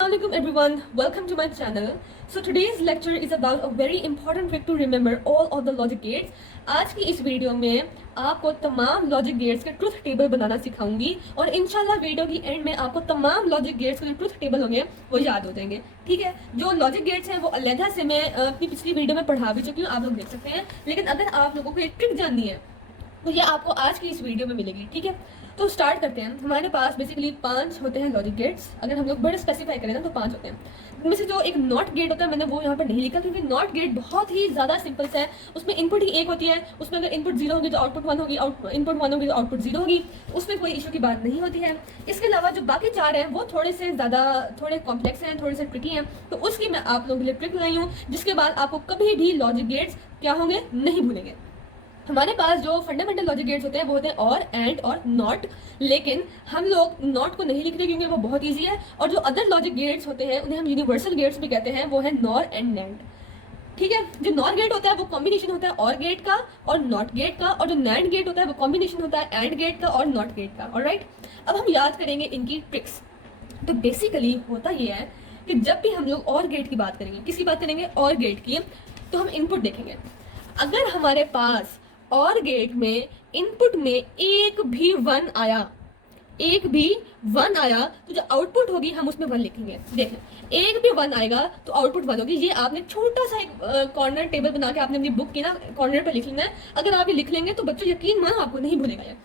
Assalamualaikum everyone, welcome to my channel. So today's lecture is about a very important trick to remember all of the logic gates. आज की इस video में आपको तमाम logic gates के truth table बनाना सिखाऊंगी और इंशाल्लाह वीडियो की एंड में आपको तमाम लॉजिक गेट्स के जो ट्रुथ टेबल होंगे वो याद हो जाएंगे। ठीक है, जो लॉजिक गेट्स हैं वो अलहदा से मैं अपनी पिछली वीडियो में पढ़ा भी चुकी हूँ, आप लोग देख सकते हैं। लेकिन अगर आप लोगों को ये ट्रिक जाननी है तो ये आपको आज की इस वीडियो में मिलेगी। ठीक है, तो स्टार्ट करते हैं। हमारे पास बेसिकली 5 होते हैं लॉजिक गेट्स। अगर हम लोग बड़े स्पेसिफाई करें ना तो 5 होते हैं। उनमें से जो एक नॉट गेट होता है मैंने वो यहाँ पर नहीं लिखा क्योंकि नॉट गेट बहुत ही ज़्यादा सिंपल सा है। उसमें इनपुट ही एक होती है, उसमें अगर इनपुट 0 होगी तो आउटपुट 1 होगी, इनपुट 1 होगी तो आउटपुट 0 होगी। उसमें कोई इशू की बात नहीं होती है। इसके अलावा जो बाकी 4 हैं वो थोड़े कॉम्प्लेक्स हैं, थोड़े से ट्रिकी हैं। तो उसकी मैं आप लोगों के लिए ट्रिक लाई हूँ जिसके बाद आपको कभी भी लॉजिक गेट्स क्या होंगे नहीं भूलेंगे। हमारे पास जो फंडामेंटल लॉजिक गेट्स होते हैं वो होते हैं और, एंड और नॉट। लेकिन हम लोग नॉट को नहीं लिख रहे क्योंकि वो बहुत ईजी है। और जो अदर लॉजिक गेट्स होते हैं उन्हें हम यूनिवर्सल गेट्स भी कहते हैं, वो है नॉर एंड नैंड। ठीक है, जो नॉर गेट होता है वो कॉम्बिनेशन होता है और गेट का और नॉट गेट का, और जो नैंड गेट होता है वो कॉम्बिनेशन होता है एंड गेट का और नॉट गेट का। ऑलराइट, अब हम याद करेंगे इनकी ट्रिक्स। तो बेसिकली होता ये है कि जब भी हम लोग और गेट की बात करेंगे, किसकी बात करेंगे, और गेट की, तो हम इनपुट देखेंगे। अगर हमारे पास और गेट में इनपुट में एक भी 1 आया तो जो आउटपुट होगी हम उसमें 1 लिखेंगे। देखें, एक भी 1 आएगा तो आउटपुट 1 होगी। ये आपने छोटा सा एक कॉर्नर टेबल बना के आपने अपनी बुक की ना कॉर्नर पे लिख लेना है। अगर आप ये लिख लेंगे तो बच्चों यकीन मानो आपको नहीं भूलेगा ये।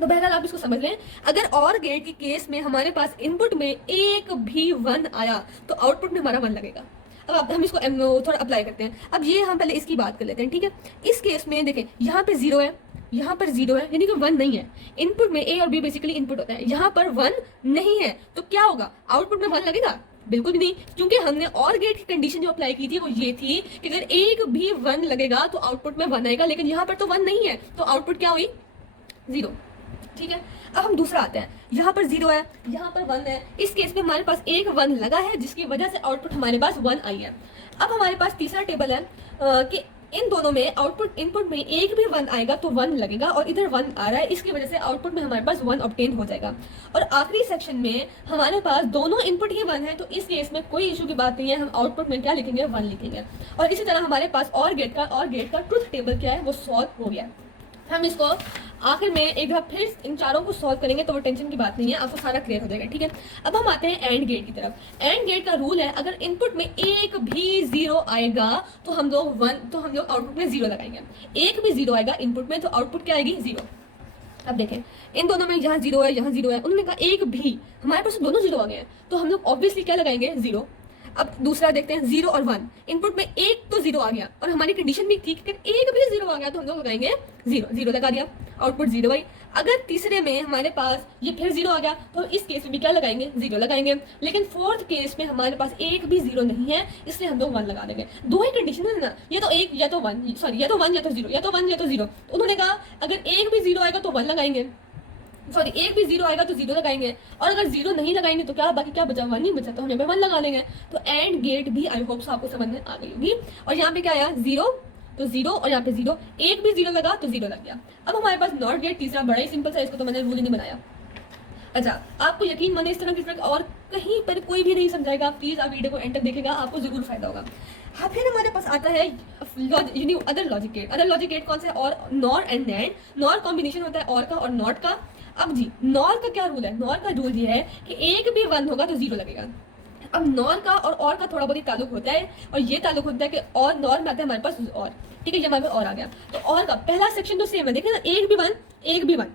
तो बहरहाल आप इसको समझ लें। अगर और गेट की केस में हमारे पास इनपुट में एक भी 1 आया तो आउटपुट में हमारा 1 लगेगा। अब हम इसको थोड़ा अप्लाई करते हैं। अब ये हम पहले इसकी बात कर लेते हैं। ठीक है, इस केस में देखें यहाँ पे 0 है, यहाँ पर 0 है, यानी कि 1 नहीं है। इनपुट में ए और बी बेसिकली इनपुट होता है, यहाँ पर 1 नहीं है तो क्या होगा, आउटपुट में 1 लगेगा? बिल्कुल भी नहीं, क्योंकि हमने और गेट की कंडीशन जो अप्लाई की थी वो ये थी कि अगर एक भी 1 लगेगा तो आउटपुट में 1 आएगा। लेकिन यहाँ पर तो 1 नहीं है तो आउटपुट क्या हुई, 0। ठीक है, अब हम दूसरा आते हैं। यहाँ पर 0 है, यहाँ पर 1 है। इस केस में हमारे पास एक 1 लगा है जिसकी वजह से आउटपुट हमारे पास 1 आई है। अब हमारे पास तीसरा टेबल है कि इन दोनों में आउटपुट इनपुट में एक भी 1 आएगा तो 1 लगेगा और इधर 1 आ रहा है, इसकी वजह से आउटपुट में हमारे पास 1 ऑब्टेन हो जाएगा। और आखिरी सेक्शन में हमारे पास दोनों इनपुट ही 1 है तो इस केस में कोई इशू की बात नहीं है, हम आउटपुट में क्या लिखेंगे, 1 लिखेंगे। और इसी तरह हमारे पास और गेट का ट्रुथ टेबल क्या है वो सॉल्व हो गया। हम इसको आखिर में एक बार फिर इन चारों को सॉल्व करेंगे तो वो टेंशन की बात नहीं है, आपको सारा क्लियर हो जाएगा। ठीक है, अब हम आते हैं एंड गेट की तरफ। एंड गेट का रूल है अगर इनपुट में एक भी 0 आएगा तो हम लोग आउटपुट में 0 लगाएंगे। एक भी 0 आएगा इनपुट में तो आउटपुट क्या आएगी, 0। अब देखें, इन दोनों में यहाँ 0 है, यहाँ 0 है, उन्होंने कहा एक भी, हमारे पास दोनों 0 आ गए हैं तो हम लोग ऑब्वियसली क्या लगाएंगे, 0। अब दूसरा देखते हैं, 0 और 1, इनपुट में एक तो 0 आ गया और हमारी कंडीशन भी थी कि एक भी 0 आ गया तो हम लोग लगाएंगे 0 लगा दिया, आउटपुट 0 आई। अगर तीसरे में हमारे पास ये फिर 0 आ गया तो इस केस में भी क्या लगाएंगे, 0 लगाएंगे। लेकिन फोर्थ केस में हमारे पास एक भी 0 नहीं है इसलिए हम लोग 1 लगा देंगे। दो ही कंडीशन है ना, या तो 1 या तो 1, सॉरी या तो 1 या तो 0, या तो 1 या तो 0। उन्होंने कहा अगर एक भी 0 आएगा तो 1 लगाएंगे, सॉरी एक भी 0 आएगा तो 0 लगाएंगे, और अगर 0 नहीं लगाएंगे तो क्या बाकी क्या बचा, 1 नहीं बचा तो हम यहाँ पे 1 लगा देंगे। तो एंड गेट भी आई होप आपको समझ में आ गई होगी। और यहाँ पे क्या आया, 0 तो 0 और यहाँ पे 0, एक भी 0 लगा तो 0 लग गया। अब हमारे पास नॉट गेट तीसरा बड़ा ही सिंपल सा, इसको तो मैंने रूल ही नहीं बनाया। अच्छा, आपको यकीन माने इस तरह की ट्रिक और कहीं पर कोई भी नहीं समझाएगा, प्लीज आप वीडियो को एंड तक देखिएगा, आपको जरूर फायदा होगा। हाँ, फिर हमारे पास आता है other logic gate. Other logic gate कौन सा है, और NOR and NAND. NOR combination होता है और का और नॉट का। अब जी नॉर का क्या रूल है, नॉर का रूल ये है कि एक भी 1 होगा तो 0 लगेगा। अब नॉर का और का थोड़ा बहुत ही ताल्लुक होता है, और ये ताल्लुक होता है कि और नॉर में आता है हमारे पास और। ठीक है, ये हमारे पास और आ गया तो और का पहला सेक्शन तो सेम है। देखिए ना, एक भी 1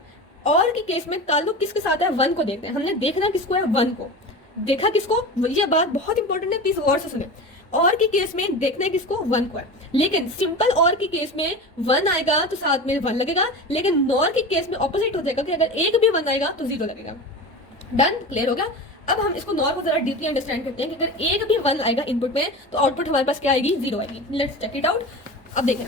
और के केस में ताल्लुक किसके साथ है, 1 को देखते हैं। हमने देखना किसको है, 1 को देखा किसको, ये बात बहुत इंपॉर्टेंट है, प्लीज गौर से सुने। और के केस में देखना है किसको, 1 को है। लेकिन सिंपल और के केस में 1 आएगा तो साथ में 1 लगेगा, लेकिन नॉर के केस में ऑपोजिट हो जाएगा कि अगर एक भी 1 आएगा तो 0 लगेगा। डन, क्लियर हो गया। अब हम इसको नॉर को जरा डीपली अंडरस्टैंड करते हैं कि अगर एक भी 1 आएगा इनपुट में तो आउटपुट हमारे पास क्या आएगी, 0 आएगी। Let's check it out. अब देखें,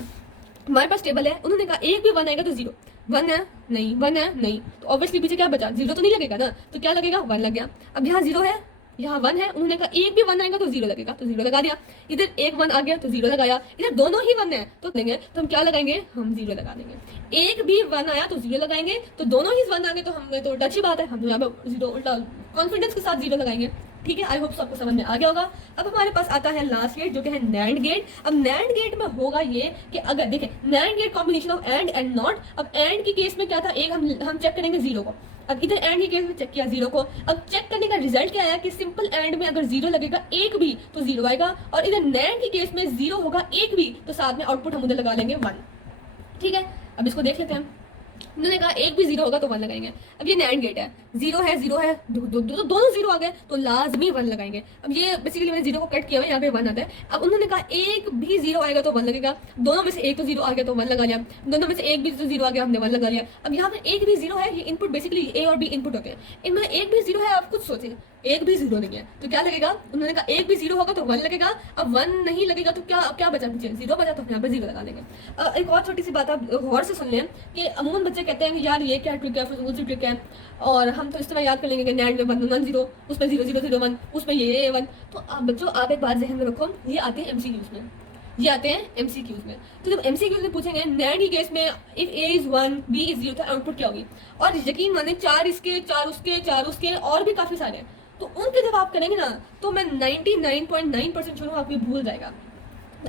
हमारे पास टेबल है, उन्होंने कहा एक भी 1 आएगा तो 0, 1 है नहीं, 1 है नहीं, तो ऑब्वियसली पीछे क्या बचा, 0 तो नहीं लगेगा ना, तो क्या लगेगा, 1 लग गया। अब यहाँ 0 है, यहाँ 1 है, उन्होंने कहा एक भी 1 आएगा तो 0 लगेगा, तो 0 लगा दिया। इधर एक 1 आ गया तो 0 लगाया, इधर दोनों ही 1 है तो देंगे, तो हम क्या लगाएंगे, हम 0 लगा देंगे। एक भी 1 आया तो 0 लगाएंगे, तो दोनों ही 1 आ गए तो हमें तो टच ही बात है, हम तो यहाँ पे 0 उल्टा कॉन्फिडेंस के साथ 0 लगाएंगे। ठीक है, आई होप आपको समझ में आ गया होगा। अब हमारे पास आता है लास्ट गेट जो कि है नैंड गेट। अब नैंड गेट में होगा ये कि अगर देखें NAND gate combination of AND NOT. अब एंड की केस में क्या था, एक हम चेक करेंगे जीरो को। अब इधर एंड के केस में चेक किया जीरो को। अब चेक करने का रिजल्ट क्या आया कि सिंपल एंड में अगर जीरो लगेगा एक भी तो जीरो आएगा, और इधर नैंड के केस में जीरो होगा एक भी तो साथ में आउटपुट हम उधर लगा लेंगे 1। ठीक है, अब इसको देख लेते हैं। उन्होंने कहा एक भी जीरो होगा तो 1 लगाएंगे। अब ये नैंड गेट है, जीरो है दोनों जीरो आ गए तो लाजमी 1 लगाएंगे। अब ये बेसिकली मैंने जीरो को कट किया हुआ, यहाँ पे 1 आता है। अब उन्होंने कहा एक भी जीरो आएगा तो 1 लगेगा, दोनों में से एक तो जीरो आ गया तो 1 लगा लिया, दोनों में से एक भी तो जीरो आ गया हमने 1 लगा लिया। अब यहाँ पे एक भी जीरो है, ये इनपुट बेसिकली ए और बी इनपुट होते हैं, इनमें एक भी जीरो है। आप खुद सोचिए एक भी जीरो नहीं है तो क्या लगेगा। उन्होंने कहा एक भी जीरो होगा तो 1 लगेगा, अब 1 नहीं लगेगा तो क्या बचा, पीछे जीरो बचा तो हम यहाँ पे जीरो लगा लेंगे। एक और छोटी सी बात आप गौर से सुन लें कि अमूमन बच्चे कहते हैं कि यार ये क्या ट्रिक है, फिर दूसरी ट्रिक है, और हम तो इस तरह याद कर लेंगे कि नैंड में 1 1 0, उसमें 0 0 0 1, उसमें ये 1। तो आप बच्चों आप एक बात ज़हन में रखो, ये आते हैं एमसीक्यूज में, ये आते हैं एमसीक्यूज में। तो जब एमसीक्यूज में पूछेंगे नैंड की केस में if A is 1 B is 0 तो आउटपुट क्या होगी, और यकीन माने 4 इसके 4 उसके 4 उसके और भी काफ़ी सारे हैं, तो उनके जब आप करेंगे ना तो मैं 99.9% शुरू आपकी भूल जाएगा।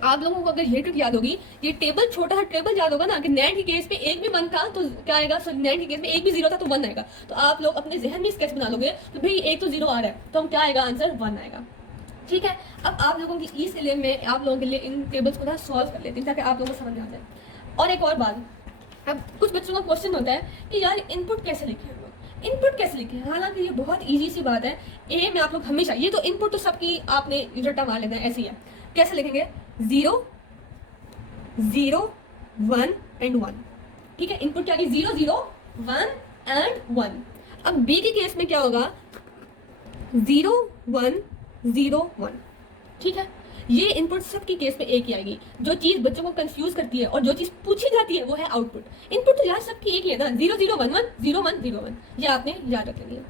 आप लोगों को अगर ये ट्रिक याद होगी, ये टेबल छोटा सा टेबल याद होगा ना कि नैंड की केस में एक भी 1 था तो क्या आएगा, नैंड की केस में एक भी 0 था तो 1 आएगा। तो आप लोग अपने जहन में स्केच बना लोगे तो भाई एक तो 0 आ रहा है तो हम क्या आएगा, आंसर 1 आएगा। ठीक है, अब आप लोगों की इसलिए मैं आप लोगों के लिए इन टेबल्स को ना सॉल्व कर लेती हूँ ताकि आप लोगों को समझ में आ जाए। और एक और बात, अब कुछ बच्चों का क्वेश्चन होता है कि यार इनपुट कैसे लिखें, इनपुट कैसे लिखें। हालांकि ये बहुत इजी सी बात है। ए में आप लोग हमेशा ये तो इनपुट तो सबकी आपने रट्टा मार लेना है, ऐसे ही है। कैसे लिखेंगे, 0 0 1 एंड 1। ठीक है, इनपुट क्या है, 0 0 1 एंड 1। अब बी के केस में क्या होगा, 0 1 0 1। ठीक है, ये इनपुट सबकी केस में एक ही आएगी। जो चीज बच्चों को कंफ्यूज करती है और जो चीज पूछी जाती है वो है आउटपुट। इनपुट तो यार सबकी एक ही है ना, 0 0 1 1 0 1 0 1, ये आपने याद रख लेंगे।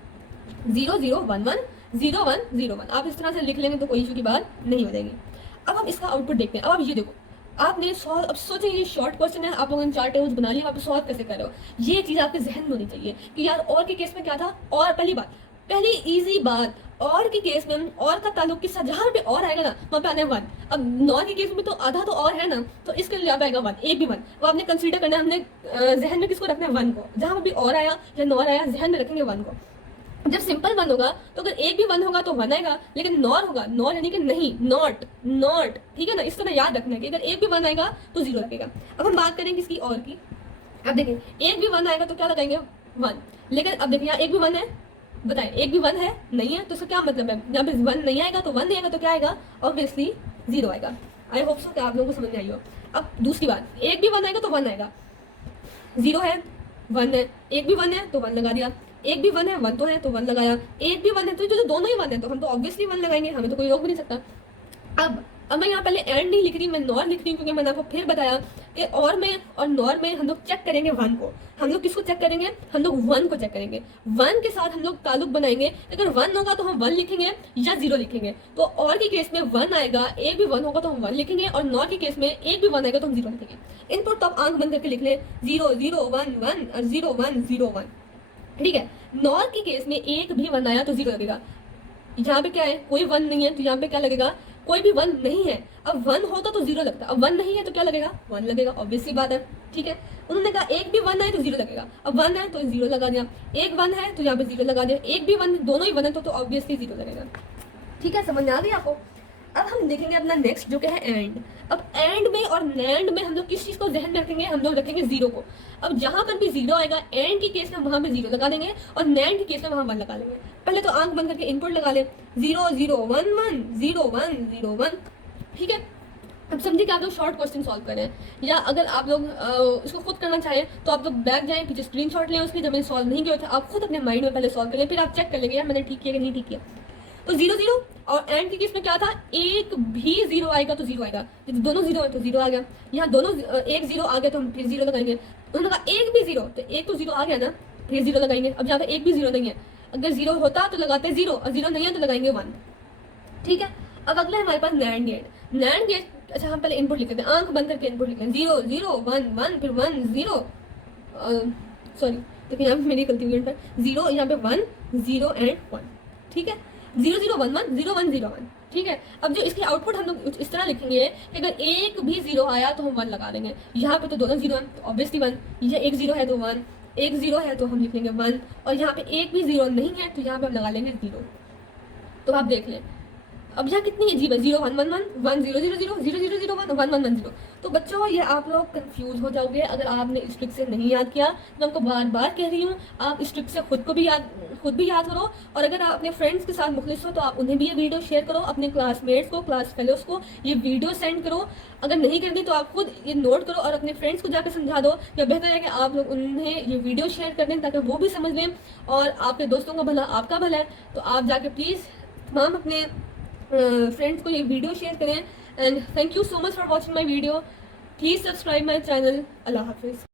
0 0 1 1 0 1 0 1 आप इस तरह से लिख लेंगे तो कोई इशू की बात नहीं हो जाएगी। अब हम इसका आउटपुट देखते हैं। अब आप ये देखो, आपने सॉल्व, अब सोचें ये शॉर्ट क्वेश्चन है, आप लोगों ने 4 टेबल्स बना लिया, आप सॉल्व कैसे कर रहे हो, ये चीज़ आपके जहन में होनी चाहिए कि यार और के केस में क्या था। और पहली इजी बात, और के केस में हम और का ताल्लुक किससे, जहाँ पे और आएगा ना वहाँ पे आना है 1। अब नॉर के केस में तो आधा तो और है ना, तो इसके लिए यहाँ पे आएगा 1, एक भी 1। वो आपने कंसीडर करना है, हमने जहन में किसको रखना है, 1 को। जहाँ भी और आया या नॉर आया जहन में रखेंगे 1 को। जब सिंपल 1 होगा तो अगर एक भी 1 होगा तो 1 आएगा, लेकिन नॉर होगा, नॉर यानी कि नहीं, नॉट। ठीक है ना, इस तरह याद रखना है कि अगर एक भी 1 आएगा तो 0 लगेगा। अब हम बात करेंगे इसकी और की। अब देखें एक भी 1 आएगा तो क्या लगाएंगे, 1। लेकिन अब देखिए यहाँ एक भी 1 है, बताएं एक भी 1 है, नहीं है, तो इसका क्या मतलब है, यहाँ पे 1 नहीं आएगा तो 1 नहीं आएगा तो क्या आएगा, ऑब्वियसली 0 आएगा। आई होप सो कि आप लोगों को समझ में आई हो। अब दूसरी बात, एक भी 1 आएगा तो 1 आएगा, 0 है 1 है, एक भी 1 है तो 1 लगा दिया, एक भी 1 है 1 तो है तो 1 लगाया, एक भी 1 है तो जो दोनों ही 1 है तो हम तो ऑब्वियसली 1 लगाएंगे, हमें तो कोई रोक भी नहीं सकता। अब मैं यहाँ पहले एंड नहीं लिख रही, मैं नॉर लिख रही हूँ, क्योंकि मैंने आपको फिर बताया कि और में और नॉर में हम लोग चेक करेंगे 1 को। हम लोग किसको चेक करेंगे, हम लोग 1 को चेक करेंगे। 1 के साथ हम लोग ताल्लुक बनाएंगे, अगर 1 होगा तो हम 1 लिखेंगे या 0 लिखेंगे। तो और के केस में 1 आएगा, एक भी 1 होगा तो हम 1 लिखेंगे, और नॉर के केस में एक भी 1 आएगा तो हम 0 लिखेंगे। इनपुट तो आप आंख बंद करके लिख लें, 0 0 1 1 और 0 1 0 1। ठीक है, नॉर के केस में एक भी 1 आया तो 0 लगेगा। यहाँ पे क्या है, कोई 1 नहीं है तो यहाँ पे क्या लगेगा, कोई भी 1 नहीं है। अब 1 होता तो 0 लगता, अब 1 नहीं है तो क्या लगेगा, 1 लगेगा, ऑब्वियस सी बात है। ठीक है, उन्होंने कहा एक भी 1 है तो 0 लगेगा, अब 1 है तो 0 लगा दिया, एक 1 है तो यहाँ पे 0 लगा दिया, एक भी 1, दोनों ही 1 है तो ऑब्वियसली 0 लगेगा। ठीक है, समझ में आ गई आपको। अब हम देखेंगे अपना नेक्स्ट जो कि है एंड। अब एंड में और नैंड में हम लोग किस चीज़ को जहन में रखेंगे, हम लोग रखेंगे 0 को। अब जहाँ पर भी 0 आएगा एंड की केस में वहाँ पे 0 लगा देंगे, और नैंड की केस में वहाँ 1 लगा लेंगे। पहले तो आंख बंद करके इनपुट लगा ले, 0 0 1 1 0 1 0 1। ठीक है, अब समझिए कि आप लोग शॉर्ट क्वेश्चन सॉल्व करें, या अगर आप लोग इसको खुद करना चाहें तो आप लोग बैक जाएं, पीछे स्क्रीनशॉट लें उसकी, जब मैंने सॉल्व नहीं किया था आप खुद अपने माइंड में पहले सॉल्व करें, फिर आप चेक कर लेंगे यार मैंने ठीक किया कि नहीं ठीक किया। तो 0 0, और एंड के केस में क्या था, एक भी 0 आएगा तो 0 आएगा, जब दोनों 0 है तो 0 आ गया। यहाँ दोनों एक 0 आ गया तो हम फिर 0 लगाएंगे। उन्होंने कहा एक भी 0, तो एक तो 0 आ गया ना, फिर 0 लगाएंगे। अब यहाँ पे एक भी 0 नहीं है, अगर 0 होता तो लगाते 0, और 0 नहीं है तो लगाएंगे 1। ठीक है, अब अगला है हमारे पास नैंड गेट। नैंड गेट, अच्छा हम पहले इनपुट लिख लेते हैं, आंख बंद करके इनपुट लिख लें, 0 0 1 1 फिर 1 0, सॉरी देखिए यहाँ पे मेरी गलती हुई, 0 यहाँ पे 1 0 एंड 1। ठीक है, 0011 ठीक है। अब जो इसके आउटपुट हम लोग इस तरह लिखेंगे कि अगर एक भी जीरो आया तो हम 1 लगा देंगे। यहाँ पे तो दोनों जीरो हैं तो ऑब्वियसली 1, ये एक जीरो है तो 1, एक जीरो है तो हम लिख लेंगे 1, और यहाँ पे एक भी जीरो नहीं है तो यहाँ पे हम लगा लेंगे 0। तो आप देख लें अब यहाँ कितनी अजीब है, 0 1 1 1 1 0 0 0 0 0 0 1 1 1 1 0। तो बच्चों ये आप लोग कंफ्यूज हो जाओगे अगर आपने इस ट्रिक से नहीं याद किया। मैं आपको बार बार कह रही हूँ आप इस ट्रिक से खुद भी याद करो, और अगर आप अपने फ्रेंड्स के साथ मुखलिस हो तो आप उन्हें भी ये वीडियो शेयर करो, अपने क्लासमेट्स को, क्लास फेलोज को ये वीडियो सेंड करो। अगर नहीं करनी तो आप खुद ये नोट करो और अपने फ्रेंड्स को जाकर समझा दो, या बेहतर है कि आप लोग उन्हें ये वीडियो शेयर कर दें ताकि वो भी समझ लें, और आपके दोस्तों का भला आपका भला है। तो आप जाके प्लीज़ तमाम अपने फ्रेंड्स को ये वीडियो शेयर करें। And thank you so much for watching my video. Please subscribe my channel. अल्लाह हाफिज़।